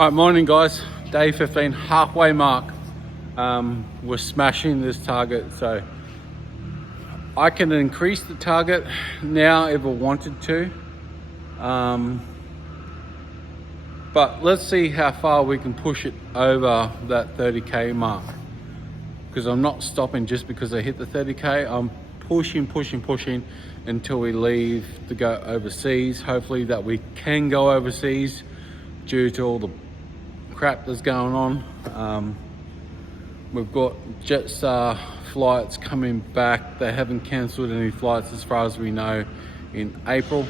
All right, morning guys, day 15, halfway mark. We're smashing this target, so I can increase the target now if I wanted to. But let's see how far we can push it over that 30K mark. Because I'm not stopping just because I hit the 30K. I'm pushing until we leave to go overseas. Hopefully that we can go overseas due to all the crap that's going on. We've got Jetstar flights coming back. They haven't cancelled any flights as far as we know in April.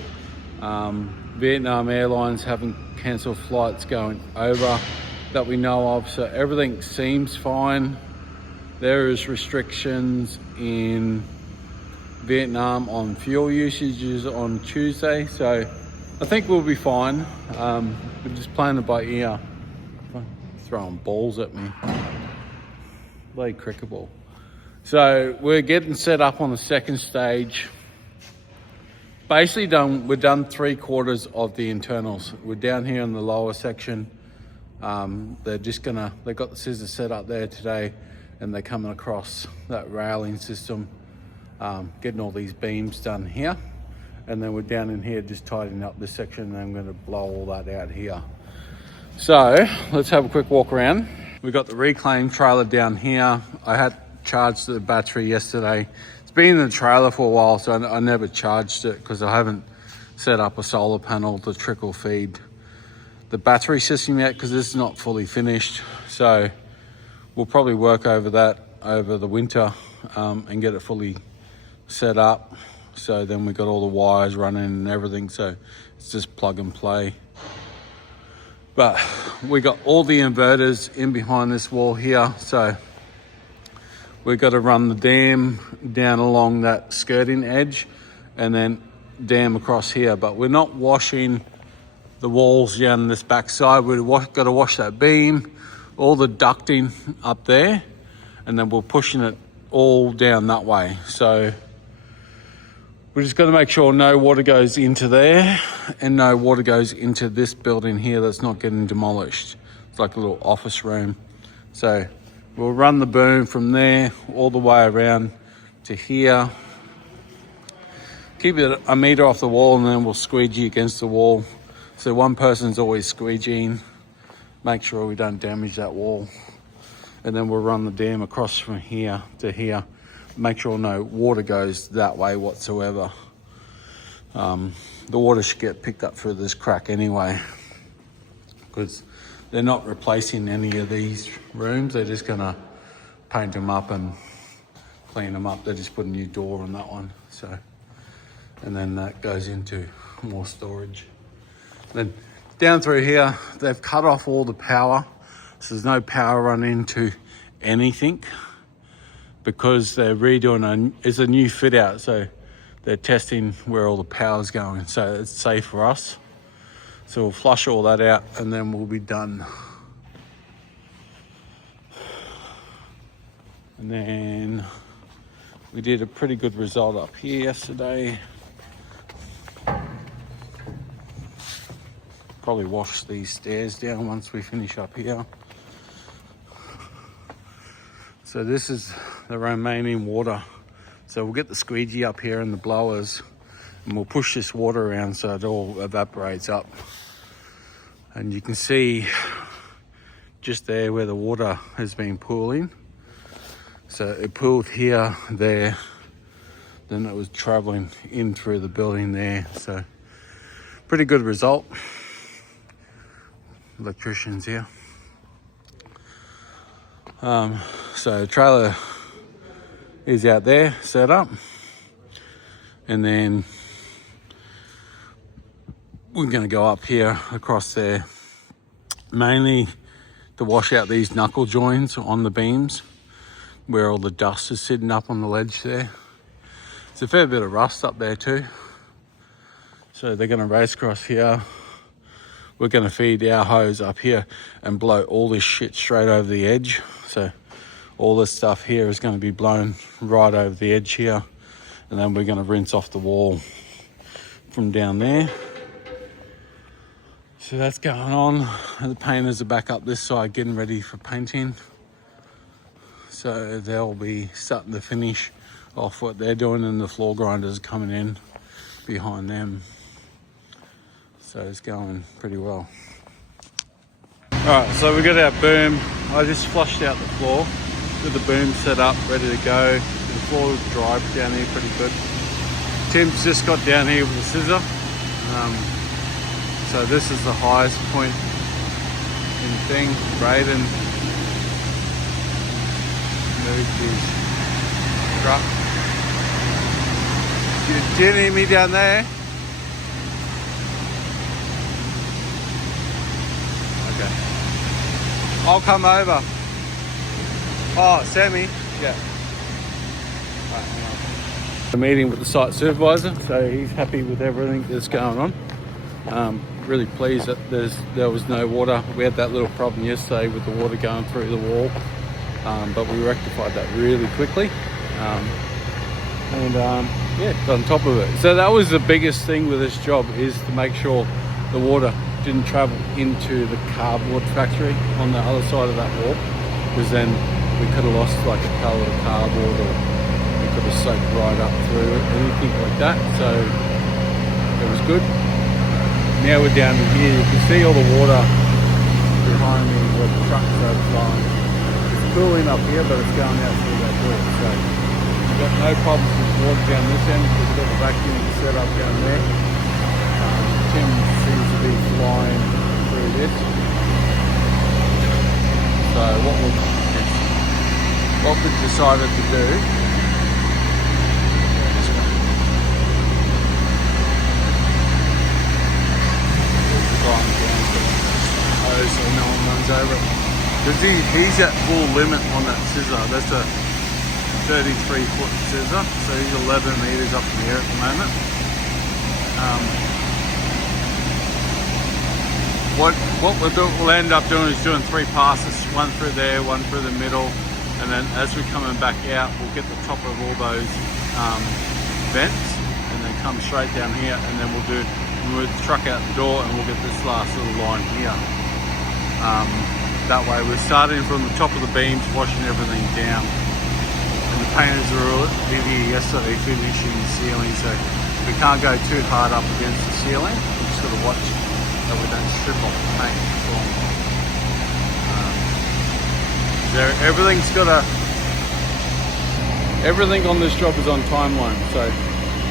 Vietnam Airlines haven't cancelled flights going over that we know of, so everything seems fine. There is restrictions in Vietnam on fuel usages on Tuesday, so I think we'll be fine. We're just playing it by ear. Throwing balls at me. Play cricket ball. So we're getting set up on the second stage. Basically we're done 3/4 of the internals. We're down here in the lower section. They've got the scissors set up there today, and they're coming across that railing system, getting all these beams done here. And then we're down in here just tidying up this section, and I'm gonna blow all that out here. So let's have a quick walk around. We've got the reclaim trailer down here. I had charged the battery yesterday. It's been in the trailer for a while, so I never charged it because I haven't set up a solar panel to trickle feed the battery system yet, because this is not fully finished. So we'll probably work over that over the winter and get it fully set up. So then we got all the wires running and everything, so it's just plug and play. But we got all the inverters in behind this wall here, so we've got to run the dam down along that skirting edge and then dam across here. But we're not washing the walls down this back side. We've got to wash that beam, all the ducting up there, and then we're pushing it all down that way. So we're just going to make sure no water goes into there and no water goes into this building here that's not getting demolished. It's like a little office room. So we'll run the boom from there all the way around to here. Keep it a meter off the wall, and then we'll squeegee against the wall. So one person's always squeegeeing. Make sure we don't damage that wall. And then we'll run the dam across from here to here. Make sure no water goes that way whatsoever. The water should get picked up through this crack anyway, because they're not replacing any of these rooms. They're just gonna paint them up and clean them up. They just put a new door on that one. So, and then that goes into more storage. Then down through here, they've cut off all the power. So there's no power running into anything, because they're redoing it's a new fit out, so they're testing where all the power's going, so it's safe for us. So we'll flush all that out and then we'll be done. And then we did a pretty good result up here yesterday. Probably wash these stairs down once we finish up here. So this is the remaining water. So we'll get the squeegee up here and the blowers, and we'll push this water around so it all evaporates up. And you can see just there where the water has been pooling. So it pooled here, there, then it was traveling in through the building there. So pretty good result. Electricians here. So the trailer is out there set up, and then we're going to go up here across there, mainly to wash out these knuckle joints on the beams where all the dust is sitting up on the ledge there. There's a fair bit of rust up there too. So they're going to race across here. We're going to feed our hose up here and blow all this shit straight over the edge. So all this stuff here is going to be blown right over the edge here, and then we're going to rinse off the wall from down there. So that's going on. The painters are back up this side getting ready for painting. So they'll be starting to finish off what they're doing, and the floor grinders coming in behind them. So it's going pretty well. Alright, so we got our boom. I just flushed out the floor with the boom set up, ready to go. The floor is dry down here pretty good. Tim's just got down here with the scissor. So this is the highest point in the thing. Braden moved his truck. Do you need me down there? Okay. I'll come over. Oh, Sammy? Yeah. Right, hang on. A meeting with the site supervisor, so he's happy with everything that's going on. Really pleased that there was no water. We had that little problem yesterday with the water going through the wall, but we rectified that really quickly. Yeah, got on top of it. So that was the biggest thing with this job, is to make sure the water didn't travel into the cardboard factory on the other side of that wall, because then we could have lost like a pallet of cardboard, or we could have soaked right up through it, anything like that. So it was good. Now we're down in here. You can see all the water behind me where the trucks are flowing. It's cooling up here, but it's going out through that door. So we've got no problems with water down this end, because we've got the vacuum set up down there. Tim seems to be flying through this. So what we've decided to do, so no one runs over it. Because he's at full limit on that scissor. That's a 33-foot scissor, so he's 11 meters up in the air at the moment. What we'll end up doing is doing 3 passes, one through there, one through the middle, and then as we're coming back out, we'll get the top of all those vents, and then come straight down here, and then we'll move the truck out the door, and we'll get this last little line here. That way we're starting from the top of the beams, washing everything down. And the painters were here yesterday finishing the ceiling, so we can't go too hard up against the ceiling. We just got to watch that we don't strip off the paint before. Everything on this job is on timeline. So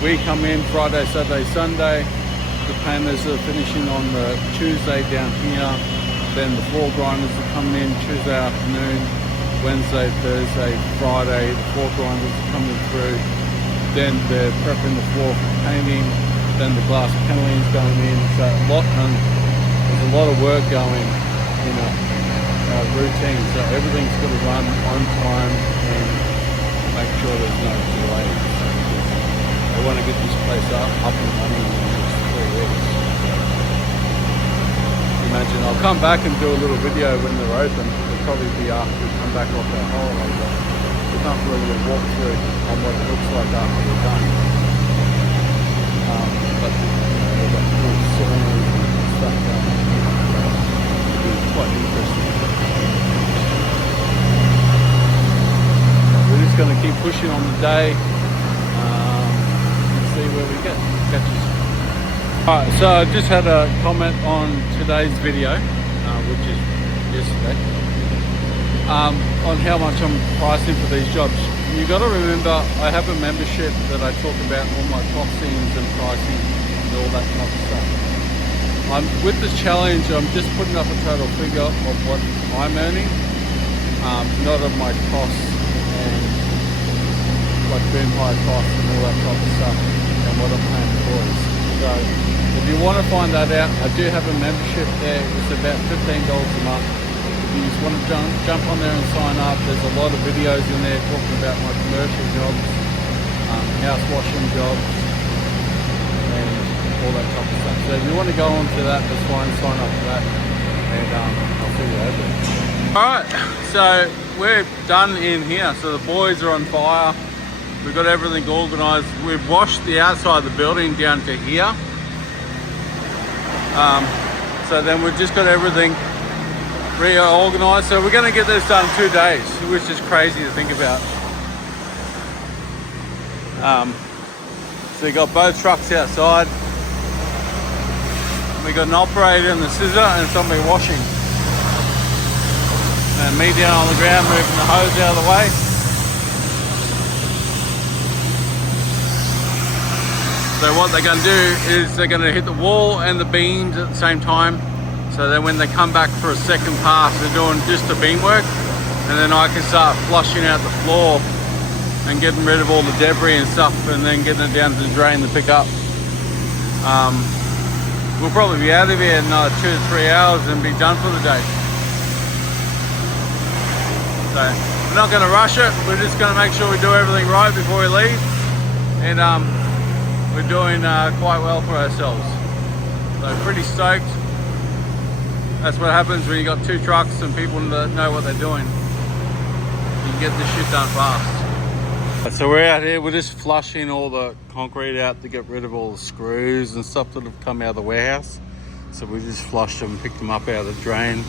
we come in Friday, Saturday, Sunday. The painters are finishing on the Tuesday down here. Then the floor grinders are coming in Tuesday afternoon, Wednesday, Thursday, Friday. The floor grinders are coming through. Then they're prepping the floor for painting. Then the glass paneling is going in. So there's a lot of work going in a routine. So everything's got to run on time and make sure there's no delays. I want to get this place up and running in the next 3 weeks. Imagine I'll come back and do a little video when they're open. It'll probably be after we come back off our holiday, but we can't really walk through on what it looks like after we're done. But we've got cool saunas and stuff going on. It'll be quite interesting. We're just going to keep pushing on the day and see where we get. Catch you. Alright, so I just had a comment on today's video, which is yesterday, on how much I'm pricing for these jobs. You got to remember, I have a membership that I talk about all my costings and pricing and all that kind of stuff. With this challenge, I'm just putting up a total figure of what I'm earning, not of my costs and like boom hire costs and all that type of stuff, and what I'm paying employees. So if you want to find that out, I do have a membership there. It's about $15 a month. If you just want to jump on there and sign up, there's a lot of videos in there talking about my commercial jobs, house washing jobs, and all that type of stuff. So if you want to go on to that, that's fine, sign up for that, and I'll see you over. Alright, so we're done in here. So the boys are on fire. We've got everything organised. We've washed the outside of the building down to here. So then we've just got everything reorganized. So we're going to get this done in 2 days, which is crazy to think about. So you got both trucks outside. We got an operator and the scissor and somebody washing. And me down on the ground moving the hose out of the way. So what they're going to do is they're going to hit the wall and the beams at the same time. So then when they come back for a second pass, they're doing just the beam work. And then I can start flushing out the floor and getting rid of all the debris and stuff, and then getting it down to the drain to pick up. We'll probably be out of here in 2 to 3 hours and be done for the day. So we're not going to rush it. We're just going to make sure we do everything right before we leave. And we're doing quite well for ourselves. So pretty stoked. That's what happens when you got 2 trucks and people that know what they're doing. You can get this shit done fast. So we're out here, we're just flushing all the concrete out to get rid of all the screws and stuff that have come out of the warehouse. So we just flushed them, picked them up out of the drain.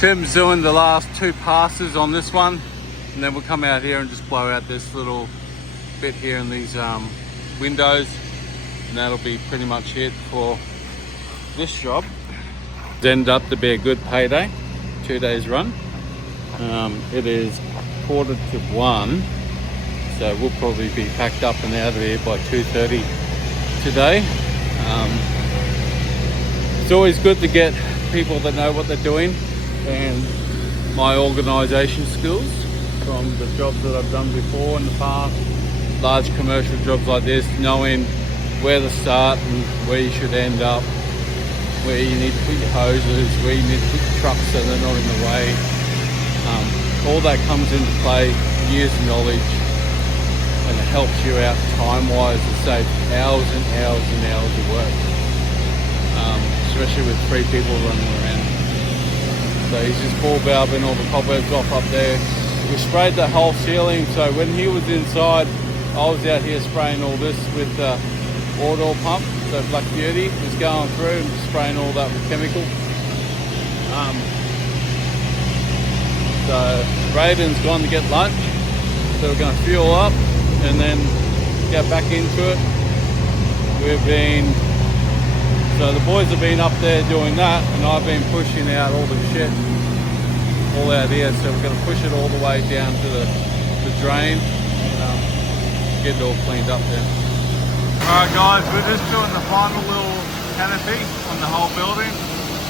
Tim's doing the last 2 passes on this one, and then we'll come out here and just blow out this little bit here in these windows, and that'll be pretty much it for this job. It's ended up to be a good payday, 2 days run. It is 1:45. So we'll probably be packed up and out of here by 2:30 today. It's always good to get people that know what they're doing, and my organisation skills from the jobs that I've done before in the past, large commercial jobs like this, knowing where to start and where you should end up, where you need to put your hoses, where you need to put your trucks so they're not in the way. All that comes into play, years of knowledge. And it helps you out time-wise to save hours and hours and hours of work, especially with 3 people running around. So he's just ball valving all the cobwebs off up there. We sprayed the whole ceiling, so when he was inside, I was out here spraying all this with the Ordor pump. So Black Beauty was going through and spraying all that with chemical. So Raven's gone to get lunch, so we're going to fuel up and then get back into it. So the boys have been up there doing that, and I've been pushing out all the shit all out here. So we're going to push it all the way down to the drain and get it all cleaned up there. Alright guys, we're just doing the final little canopy on the whole building.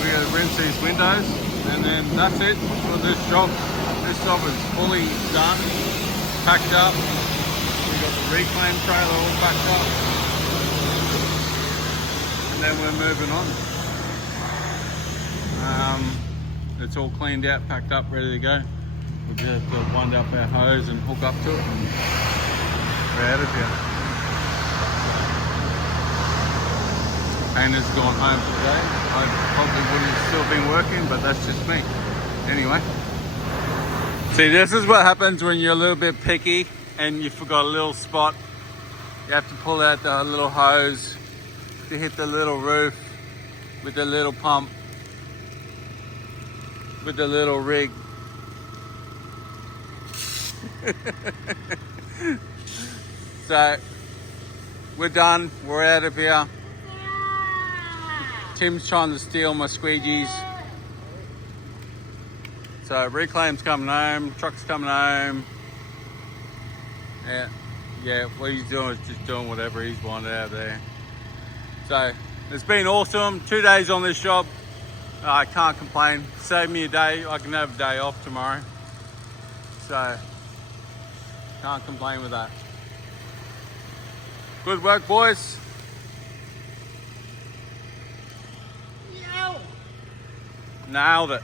We're going to rinse these windows, and then that's it for this job. This job is fully done, packed up. We've got the reclaim trailer all packed up, and then we're moving on. It's all cleaned out, packed up, ready to go. We just have to wind up our hose and hook up to it, and we're out of here. Painter's gone home for the day. I probably would have still been working, but that's just me. Anyway. See, this is what happens when you're a little bit picky and you forgot a little spot. You have to pull out the little hose to hit the little roof with the little pump, with the little rig. So, we're done. We're out of here. Tim's trying to steal my squeegees. So Reclaim's coming home, truck's coming home. Yeah, what he's doing is just doing whatever he's wanted out there. So it's been awesome. 2 days on this job. I can't complain. Saved me a day. I can have a day off tomorrow. So can't complain with that. Good work, boys. Nailed it.